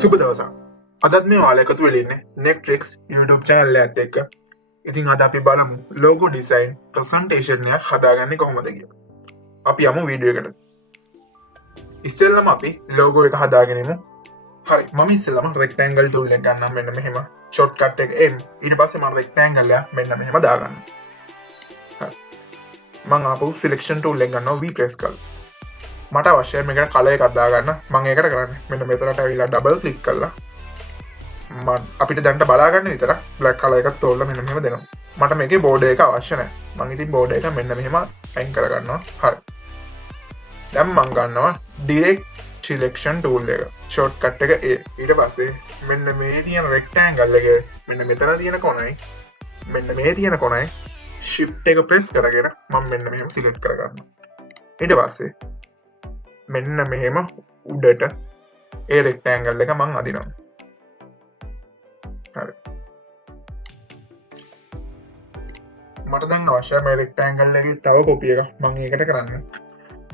සුබ දවසක්. අදත් මේ ඔයාලා එකතු වෙලා ඉන්නේ Nectrix YouTube channel එකත් එක්ක. ඉතින් අද අපි බලමු logo design presentation එකක් හදාගන්නේ කොහොමද කියලා. අපි යමු වීඩියෝ එකට. ඉස්සෙල්ලාම අපි logo එක හදාගෙන ඉමු. හරි. මම ඉස්සෙල්ලාම rectangle tool එක ගන්නම් මෙන්න මෙහෙම. shortcut එක M. ඊට පස්සේ මම rectangle එක මෙන්න මෙහෙම දාගන්නවා. හරි. මම ආපහු selection tool එක ගන්නවා V press කරලා. මට අවශ්‍යයි මේකට කලර් එකක් දාගන්න. මම ඒකට කරන්නේ මෙන්න මෙතනට ඇවිල්ලා ඩබල් ක්ලික් කරලා අපිට දැන්ට බලාගන්න විතර බ්ලැක් කලර් එකක් තෝරලා මෙන්න මෙහෙම දෙනවා. මට මේකේ බෝඩර් එක අවශ්‍ය නැහැ. මම ඉතින් බෝඩර් එක මෙන්න මෙහෙම අයින් කරගන්නවා. හරි. දැන් මම ගන්නවා direct selection tool එක. shortcut එක A. ඊට පස්සේ මෙන්න මේ තියෙන rectangle එක මෙන්න මෙතන තියෙන කොනයි මෙන්න මේ තියෙන කොනයි shift එක press කරගෙන මම මෙන්න මෙහෙම select කරගන්නවා. ඊට පස්සේ මෙන්න මෙහෙම උඩට ඒ රෙක්ටෑන්ගල් එක මං අදිනවා. හරි. මට දැන් අවශ්‍යයි මේ රෙක්ටෑන්ගල් එකේ තව කොපි එකක්. මං ඒකට කරන්නේ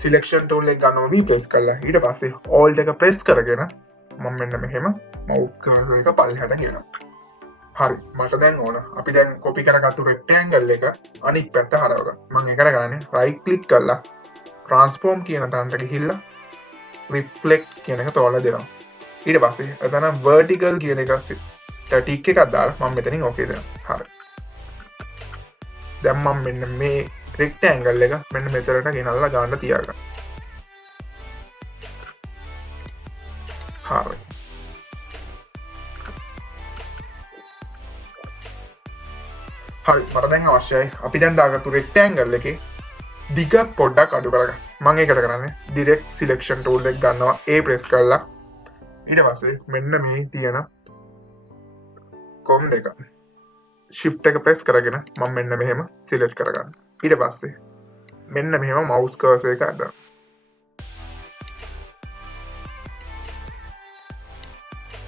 සිලෙක්ෂන් ටූල් එක ගන්නවා V ප්‍රෙස් කරලා. ඊට පස්සේ Alt එක ප්‍රෙස් කරගෙන මම මෙන්න මෙහෙම මවුස් කර්සර් එක පල්ලෙහාට ගෙනවා. හරි. මට දැන් ඕන අපි දැන් කොපි කරගත්තු රෙක්ටෑන්ගල් එක අනිත් පැත්ත හරවගන්න. මං ඒකට කරන්නේ right click කරලා transform කියන තැනට ගිහිල්ලා reflect කියන එක තෝරලා දෙනවා. ඊට පස්සේ එතන vertical කියන එක ටික් එකක් දාලා මම මෙතනින් okay දෙනවා. හරි. දැන් මම මෙන්න මේ rectangle එක මෙන්න මෙතනට ගෙනල්ලා ගන්න තියාගන්න. හරි. හරි. මට දැන් අවශ්‍යයි අපි දැන් දාගත්තු rectangle එකේ දිග පොඩ්ඩක් අඩු කරගන්න. මම ඒකට කරන්නේ direct selection tool එක ගන්නවා A press කරලා ඊට පස්සේ මෙන්න මේ තියෙන කොම් දෙක shift එක press කරගෙන මම මෙන්න මෙහෙම select කරගන්න. ඊට පස්සේ මෙන්න මෙහෙම mouse cursor එක අදලා.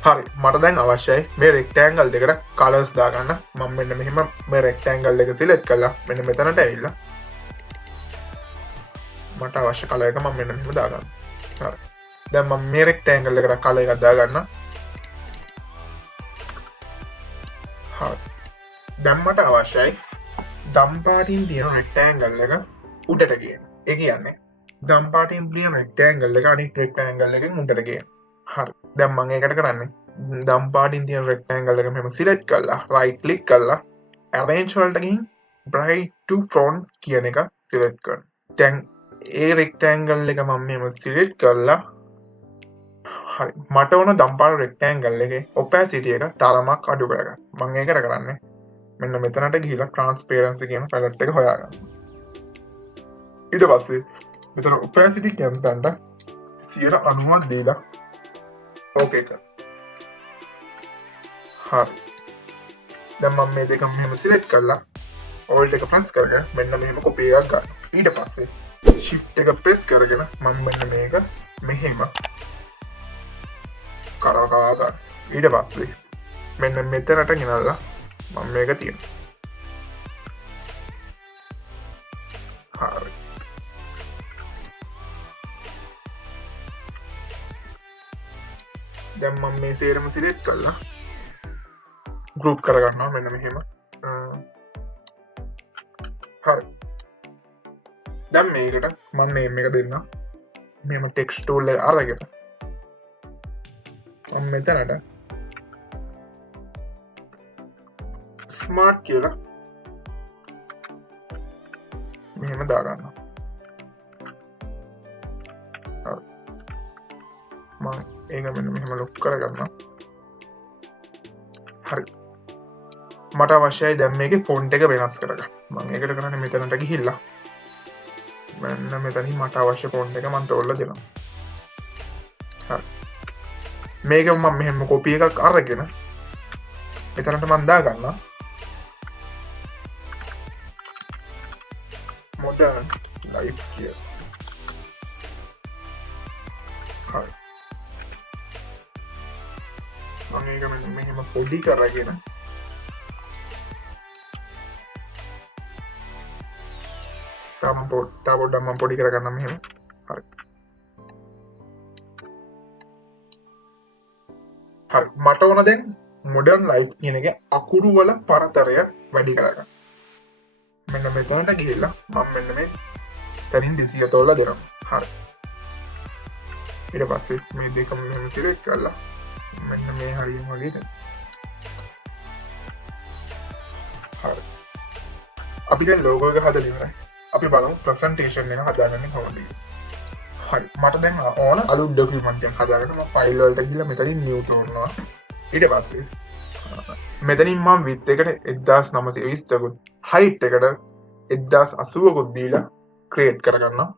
හරි. මට දැන් අවශ්‍යයි මේ rectangle දෙකට colors දාගන්න. මම මෙන්න මෙහෙම මේ rectangle එක select කරලා මෙන්න මෙතනට ඇවිල්ලා මට අවශ්‍ය කලර් එක මම මෙන්න මෙහෙම දාගන්නවා. හරි. දැන් මම මේ රෙක්ටැන්ගල් එකට කලර් එකක් දාගන්නවා. හරි. දැන් මට අවශ්‍යයි දම් පාටින් තියෙන රෙක්ටැන්ගල් එක උඩට ගේන්න. ඒ කියන්නේ දම් පාටින් තියෙන රෙක්ටැන්ගල් එක අනිත් රෙක්ටැන්ගල් එකෙන් උඩට ගේන්න. හරි. දැන් මම ඒකට කරන්නේ දම් පාටින් තියෙන රෙක්ටැන්ගල් එක මෙහෙම select කරලා right click කරලා arrange වලට ගිහින් bright to front කියන එක select කරනවා. දැන් ඒ රෙක්ටෑන්ගල් එක මම මෙහෙම සිලෙක්ට් කරලා හරි මට ඕන දම්පාන රෙක්ටෑන්ගල් එකේ ඔපැසිටි එක තරමක් අඩු කරගන්න. මම ඒකට කරන්නේ මෙන්න මෙතනට ගිහිල්ලා ට්‍රාන්ස්පරන්සි කියන පැලට් එක හොයාගන්න. ඊට පස්සේ මෙතන ඔපැසිටි කියන තැනට 90ක් දීලා ඕකේ කරන්න. හරි. දැන් මම මේ දෙක මෙහෙම සිලෙක්ට් කරලා Alt එක ප්‍රෙස් කරගෙන මෙන්න මෙහෙම කොපි එකක් ගන්න. ඊට පස්සේ shift එක press කරගෙන මම මෙන්න මේක මෙහෙම කරකවා ගන්න. ඊට පස්සේ මෙන්න මෙතනට ගෙනල්ලා මම මේක තියනවා. හරි. දැන් මම මේ සේරම select කරලා group කරගන්නවා මෙන්න මෙහෙම. හරි. දැන් මේකට මම name එක දෙන්න. මෙහෙම text tool එක අරගෙන මම මෙතනට smart කියලා මෙහෙම දාගන්නවා. හරි. මම ඒක මෙන්න මෙහෙම lock කරගන්නවා. හරි. මට අවශ්‍යයි දැන් මේකේ font එක වෙනස් කරගන්න. මම ඒකට කරන්නේ මෙතනට ගිහිල්ලා මෙන්න මෙතනින් මට අවශ්‍ය ෆොන්ට් එක මම තෝරලා දෙනවා. හරි. මේක මම මෙහෙම කොපි එකක් අරගෙන එතනට මම දාගන්නවා. modern life කියලා. හරි. මම මේක මෙහෙම පොඩි කරගෙන පොඩ්ඩක් මම පොඩි කරගන්නම් මෙහෙම. හරි. හරි මට ඕන දැන් මොඩර්න් ලයිෆ් කියන එක අකුරු වල පරතරය වැඩි කරගන්න. මෙන්න මෙතනට ගිහිල්ලා මම මෙන්න මේ තැනින් 200 තෝරලා දෙනවා. හරි. ඊට පස්සේ මේ දෙකම මෙහෙම සිලෙක්ට් කරලා මෙන්න මේ හරියම වගේ හරි. අපි දැන් ලෝගෝ එක හදලා ඉවරයි. අපි බලමු ප්‍රසන්ටේෂන් එක හදාගන්නේ කොහොමද කියලා. හරි මට දැන් ඕන අලුත් ඩොකියුමන්ට් එකක් හදාගන්න මම ෆයිල් වලට ගිහලා මෙතනින් නිව් තෝරනවා. ඊට පස්සේ මෙතනින් මම width එකට 1920කුත් height එකට 1080කුත් දීලා ක්‍රියේට් කරගන්නවා.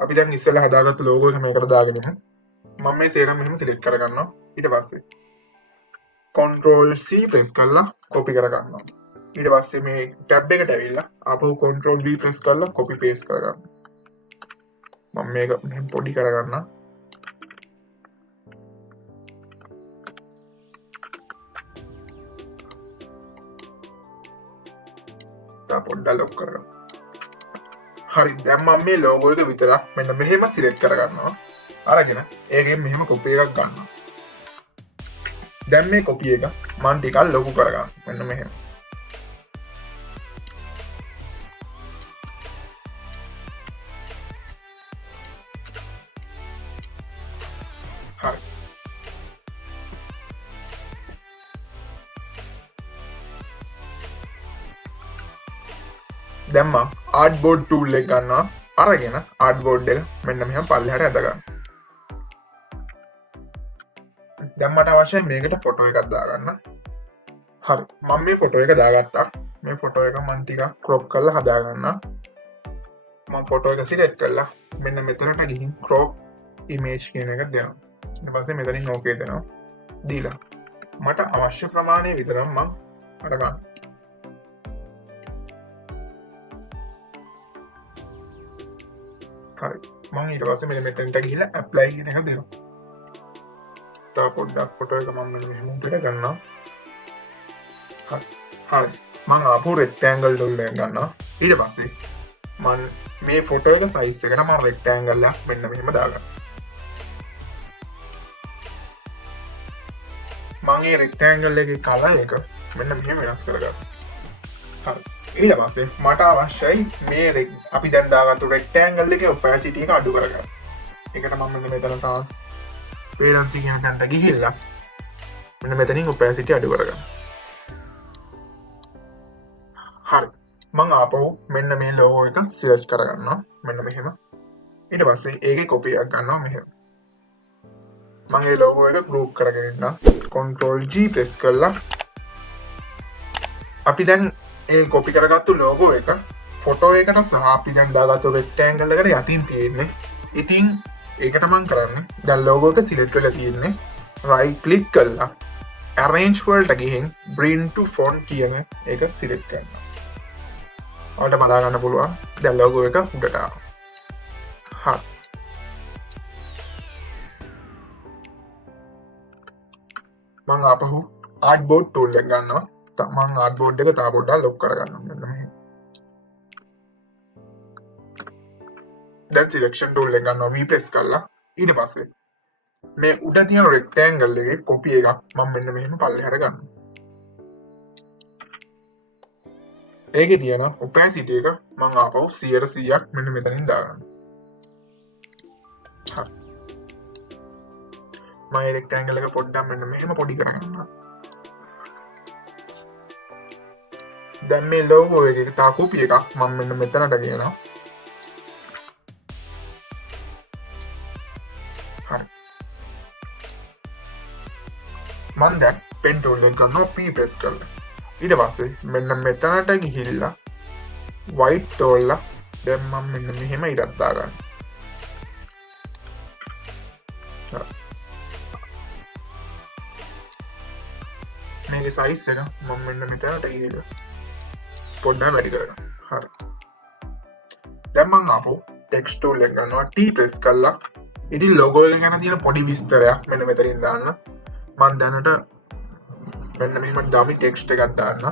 අපි දැන් ඉස්සෙල්ලා හදාගත්ත ලෝගෝ එක මේකට දාගෙන ඉමු. මම මේ සේරම මෙහෙම සිලෙක්ට් කරගන්නවා. ඊට පස්සේ control C press කරලා copy කරගන්නවා. ඊට පස්සේ මේ ටැබ් එකට ඇවිල්ලා ආපහු control V press කරලා copy paste කරගන්නවා. මම මේක මෙහෙම පොඩි කරගන්නවා. පොඩ්ඩක් ලොක් කරගන්න. හරි දැන් මම මේ ලෝගෝ එක විතරක් මෙන්න මෙහෙම සිලෙක්ට් කරගන්නවා. අරගෙන ඒකෙන් මෙහෙම කොපි එකක් ගන්නවා. දැන් මේ කොපි එක මම ටිකක් ලොකු කරගන්න. මෙන්න මෙහෙම. හරි. දැන් මම ආර්ට්බෝඩ් ටූල් එක ගන්නවා. අරගෙන ආර්ට්බෝඩ් එක මෙන්න මෙහෙම පල්ලෙහාට ඇද ගන්න. දැන් මට අවශ්‍යයි මේකට ෆොටෝ එකක් දාගන්න. හරි. මම මේ ෆොටෝ එක දාගත්තා. මේ ෆොටෝ එක මම ටිකක් ක්‍රොප් කරලා හදාගන්න. මම ෆොටෝ එක සිලෙක්ට් කරලා මෙන්න මෙතනට ගිහින් ක්‍රොප් ඉමේජ් කියන එක දෙනවා. ඊට පස්සේ මෙතනින් ඕකේ දෙනවා. දීලා මට අවශ්‍ය ප්‍රමාණය විතරක් මම අරගන්න. හරි මම ඊට පස්සේ මෙන්න මෙතනට ගිහිල්ලා apply කියන එක දෙනවා. තව පොඩ්ඩක් ෆොටෝ එක මම මෙහෙම උඩට ගන්නවා. හරි මම ආපහු rectangle tool එක ගන්නවා. ඊට පස්සේ මම මේ ෆොටෝ එක size එකට මම rectangle එකක් මෙන්න මෙහෙම දාගන්නවා. මම මේ rectangle එකේ color එක මෙන්න මෙහෙම වෙනස් කරගන්නවා. හරි ඊට පස්සේ මට අවශ්‍යයි මේ අපි දැන් දාගත්තු rectangle එකේ opacity එක අඩු කරගන්න. ඒකට මම මෙන්න මෙතන transparency කියන තැනට ගිහිල්ලා මෙන්න මෙතනින් opacity අඩු කරගන්න. හරි. මම ආපහු මෙන්න මේ logo එක select කරගන්නවා. මෙන්න මෙහෙම. ඊට පස්සේ ඒකේ copy එකක් ගන්නවා මෙහෙම. මම මේ logo එක group කරගෙන ඉන්නවා. control G press කරලා අපි දැන් ඒ කොපි කරගත්තු ලෝගෝ එක ෆොටෝ එකට සහ අපි දැන් දාගත්තු රෙක්ටැන්ගල් එකට යටින් තියෙන්නේ. ඉතින් ඒකට මම කරන්නේ දැන් ලෝගෝ එක සිලෙක්ට් වෙලා තියෙන්නේ. right click කරලා arrange වලට ගිහින් bring to font කියන එක සිලෙක්ට් කරනවා. ඔයාලට බලා ගන්න පුළුවන් දැන් ලෝගෝ එක උඩට ආවා. හරි. මම ආපහු artboard tool එක ගන්නවා. මම ආර්ට්බෝඩ් එක තා පොඩ්ඩක් ලොක් කරගන්නවා. මෙන්න මෙහෙම. දැන් සිලෙක්ෂන් ටූල් එක ගන්නවා V press කරලා ඊට පස්සේ මේ උඩ තියෙන රෙක්ටැන්ගල් එකේ කොපි එකක් මම මෙන්න මෙහෙම පල්ලෙහාට ගන්නවා. ඒකේ තියෙන opacity එක මම ආපහු 100%ක් මෙන්න මෙතනින් දාගන්නවා. හරි. මම මේ රෙක්ටැන්ගල් එක පොඩ්ඩක් මෙන්න මෙහෙම පොඩි කරගන්නවා. දැන් මේ ලෝගෝ එකේ තා කොපි එකක් මම මෙන්න මෙතනට ගේනවා. හරි. මම දැන් pen tool එක ගන්නවා P press කරලා. ඊට පස්සේ මෙන්න මෙතනට ගිහිල්ලා white තෝරලා දැන් මම මෙන්න මෙහෙම ඉරක් දාගන්නවා. මේකේ size එක මම මෙන්න මෙතනට ගිහිල්ලා පොඩ්ඩක් වැඩි කරගන්න. හරි. දැන් මම ආපහු text tool එක ගන්නවා T press කරලා. ඉතින් logo එක ගැන තියෙන පොඩි විස්තරයක් මෙන්න මෙතනින් දාන්න. මම දැනට මෙන්න මෙහෙම dummy text එකක් දාන්න.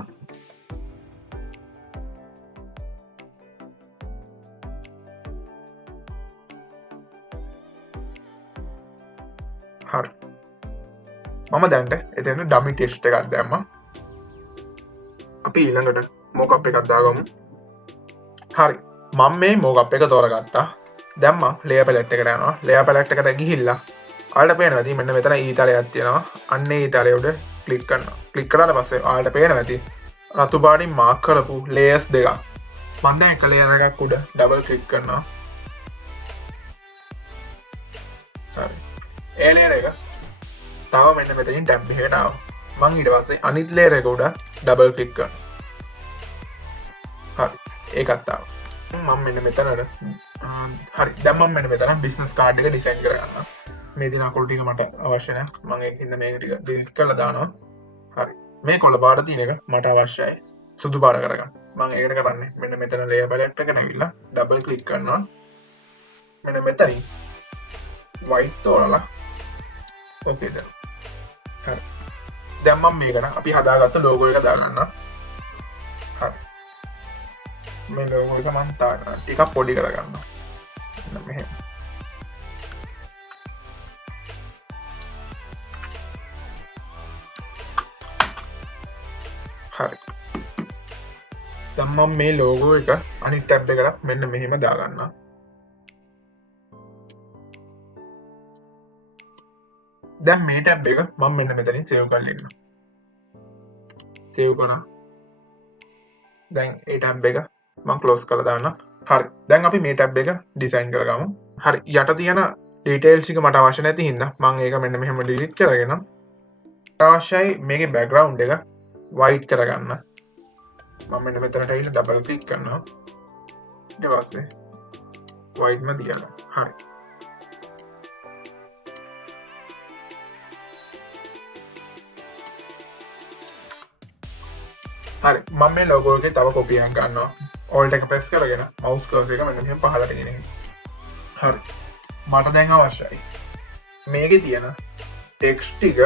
හරි. මම දැන්ට එතන ඩමි ටෙස්ට් එකක් දැම්ම අපි ඊළඟට මොකප් එකක් දාගමු හරි මම මේ මොකප් එක තෝරගත්තා දැම්ම ලේයර් පැලට් එකට යනවා ලේයර් පැලට් එකට ගිහිල්ලා ඔයාලට පේනවා ඇති මෙන්න මෙතන ඊතලයක් තියෙනවා අන්න ඒ ඊතලය උඩ ක්ලික් කරනවා ක්ලික් කරාට පස්සේ ඔයාලට පේනවා ඇති රතු පාටින් මාක් කරපු ලේයර්ස් දෙකක් මම දැන් එක ලේයර් එකක් උඩ ඩබල් ක්ලික් කරනවා හරි ඒ ලේයර් එක තව මෙන්න මෙතනින් ටැබ් එකකට ආවා මම ඊට පස්සේ අනිත් ලේයර් එක උඩ ඩබල් ක්ලික් කරනවා හරි ඒකත් ආවා මම මෙන්න මෙතනට හරි දැන් මම මෙන්න මෙතන බිස්නස් කාඩ් එක ඩිසයින් කරගන්නවා මේ දින අකුරු ටික මට අවශ්‍ය නැහැ මම ඒකින්ද මේක ටික ඩිලීට් කරලා දානවා හරි මේ කොළ පාට තියෙන එක මට අවශ්‍යයි සුදු පාට කරගන්න මම ඒකට කරන්නේ මෙන්න මෙතන ලේයර් පැලට් එකට ඇවිල්ලා ඩබල් ක්ලික් කරනවා මෙන්න මෙතනින් white තෝරලා ඕකේ දාන්න හරි දැන් මම මේකට අපි හදාගත්ත ලෝගෝ එක දාගන්නවා හරි මේ ලෝගෝ එක මම ටිකක් පොඩි කරගන්නවා මෙන්න මෙහෙම හරි දැන් මම මේ ලෝගෝ එක අනිත් ටැබ් එකට මෙන්න මෙහෙම දාගන්නවා දැන් මේ ටැබ් එක මම මෙන්න මෙතනින් සේව් කරලා ඉන්නවා සේව් කරා දැන් ඒ ටැබ් එක මම ක්ලෝස් කරලා දාන්නම් හරි දැන් අපි මේ ටැබ් එක ඩිසයින් කරගමු හරි යට තියෙන ඩීටේල්ස් ටික මට අවශ්‍ය නැති හින්දා මම ඒක මෙන්න මෙහෙම ඩිලීට් කරගෙන අවශ්‍යයි මේකේ බෑග්ග්‍රවුන්ඩ් එක white කරගන්න මම මෙන්න මෙතනට ඇවිල්ලා ඩබල් ක්ලික් කරනවා ඊට පස්සේ white ම තියලා හරි හරි මම මේ ලෝගෝ එකේ තව කොපි එකක් ගන්නවා alt එක ප්‍රෙස් කරගෙන mouse cursor එක මෙන්න මෙහෙම පහළට ගෙනියන්න හරි මට දැන් අවශ්‍යයි මේකේ තියෙන text ටික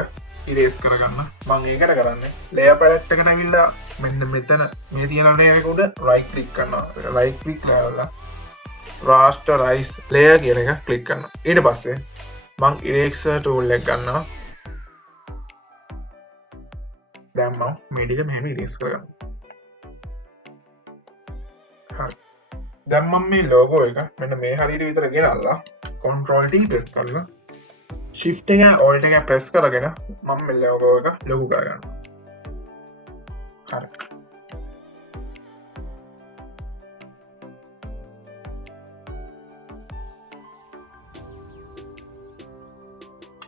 ඉරේස් කරගන්න මම ඒකට කරන්නේ ලේයර් පැලට් එකට ඇවිල්ලා මෙන්න මෙතන මේ තියෙන ලේයර් එක උඩ right click කරනවා right click කරලා rasterize layer කියන එක click කරනවා ඊට පස්සේ මම eraser tool එක ගන්නවා දැන් මම මේ ටික මෙහෙම ඉරේස් කරගන්නවා හරි දැන් මම මේ ලෝගෝ එක මෙන්න මේ හරියට විතර ගෙනල්ලා control T press කරලා shift එක alt එක press කරගෙන මම මේ ලෝගෝ එක ලොකු කරගන්නවා හරි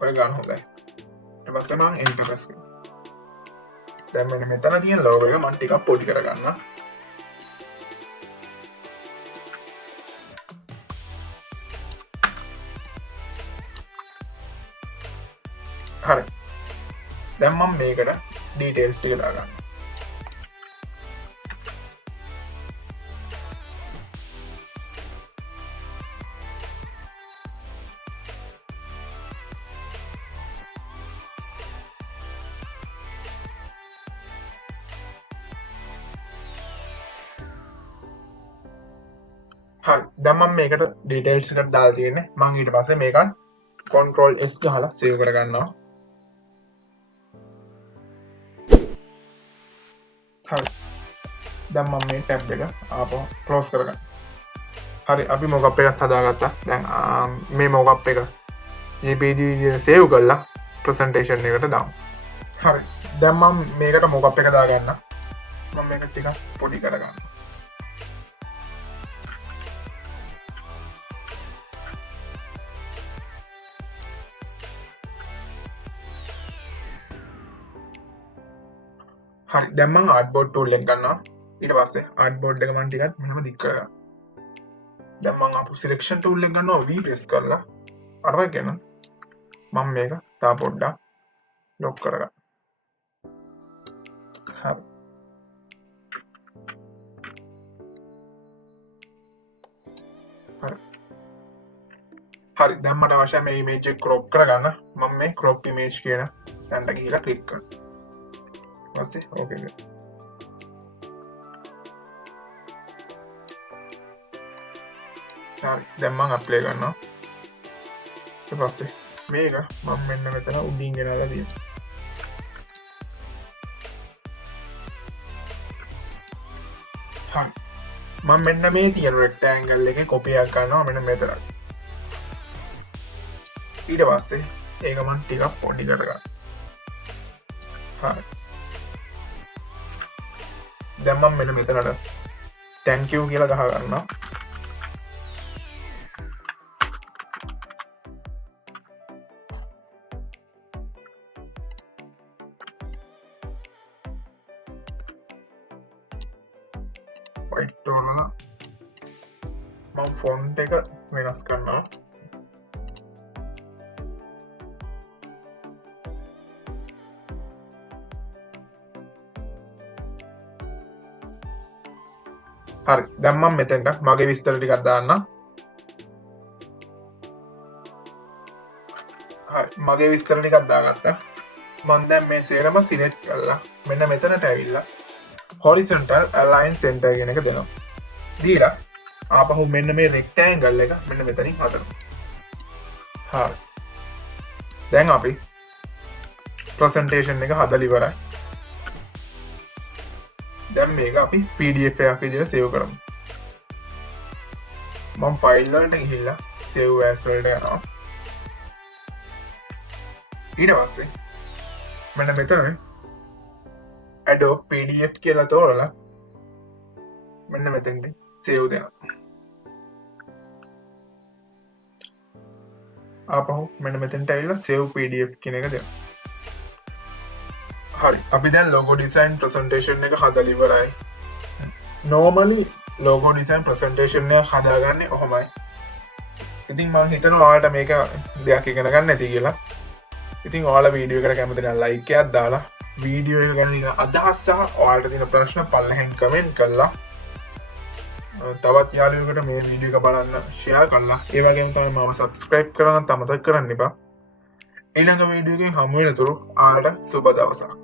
ඔය ගන්න හොඳයි ඊට පස්සේ මම enter press කරනවා දැන් මෙන්න මෙතන තියෙන ලෝගෝ එක මම ටිකක් පොඩි කරගන්නවා හරි දැන් මම මේකට ඩීටේල්ස් ටික දාගන්නවා හරි දැන් මම මේකට ඩීටේල්ස් එකක් දාලා තියෙන්නේ මම ඊට පස්සේ මේකත් control S ගහලා සේව් කරගන්නවා හරි දැන් මම මේ ටැබ් එක ආපහු ක්ලෝස් කරගන්න හරි අපි මොකප් එකක් හදාගත්තා දැන් මේ මොකප් එක JPG විදිහට සේව් කරලා ප්‍රසන්ටේෂන් එකට දාමු හරි දැන් මම මේකට මොකප් එක දාගන්න මම මේක ටිකක් පොඩි කරගන්නවා හරි දැන් මම ආර්ට්බෝඩ් ටූල් එක ගන්නවා ඊට පස්සේ ආර්ට්බෝඩ් එක මම ටිකක් මෙහෙම දික් කරගන්නවා දැන් මම අපු සිලෙක්ෂන් ටූල් එක ගන්නවා V ප්‍රෙස් කරලා අරගෙන මම මේක තා පොඩ්ඩක් ලොක් කරගන්නවා හරි හරි දැන් මට අවශ්‍යයි මේ ඉමේජ් එක ක්‍රොප් කරගන්න මම මේ ක්‍රොප් ඉමේජ් කියන තැනට ගිහලා ක්ලික් කරනවා ඊපස්සේ ඕකේ හරි දැන් මම අප්ලයි කරනවා ඊට පස්සේ මේක මම මෙන්න මෙතන උඩින් ගෙනල්ලා තියෙනවා හරි මම මෙන්න මේ තියෙන රෙක්ටෑන්ගල් එකේ කොපියක් ගන්නවා මෙන්න මෙතන ඊට පස්සේ ඒක මම ටිකක් පොඩි කරගන්නවා හරි දැන් මම මෙන්න මෙතනට thank you කියලා ගහ ගන්නවා white tone එක මම font එක වෙනස් කරනවා හරි දැන් මම මෙතෙන්ට මගේ විස්තර ටිකක් දාන්න හරි මගේ විස්තර ටිකක් දාගත්තා මම දැන් මේ සේරම සිලෙක්ට් කරලා මෙන්න මෙතනට ඇවිල්ලා horizontal align center කියන එක දෙනවා දීලා ආපහු මෙන්න මේ rectangle එක මෙන්න මෙතනින් හදනවා හරි දැන් අපි presentation එක හදලා ඉවරයි දැන් මේක අපි PDF එකක් විදිහට සේව් කරමු මම ෆයිල් වලට ගිහිල්ලා save as වලට යනවා ඊට පස්සේ මෙන්න මෙතන Adobe PDF කියලා තෝරලා මෙන්න මෙතෙන්ට save දෙනවා ආපහු මෙන්න මෙතෙන්ට ඇවිල්ලා save PDF කියන එක දෙනවා හරි අපි දැන් logo design presentation එක හදලා ඉවරයි normally logo design presentation එක හදාගන්නේ ඔහොමයි ඉතින් මම හිතනවා ඔයාලට මේක දෙයක් ඉගෙන ගන්න ඇති කියලා ඉතින් ඔයාලා වීඩියෝ එකට කැමති නම් like එකක් දාලා වීඩියෝ එක ගැන අදහස් සහ ඔයාලට තියෙන ප්‍රශ්න පල්ලෙහෙන් කමෙන්ට් කරලා තවත් යාළුවෙකුට මේ වීඩියෝ එක බලන්න share කරලා ඒ වගේම තමයි මම subscribe කරන්න අමතක කරන්න එපා ඊළඟ වීඩියෝ එකකින් හමු වෙනතුරු ඔයාලට සුබ දවසක්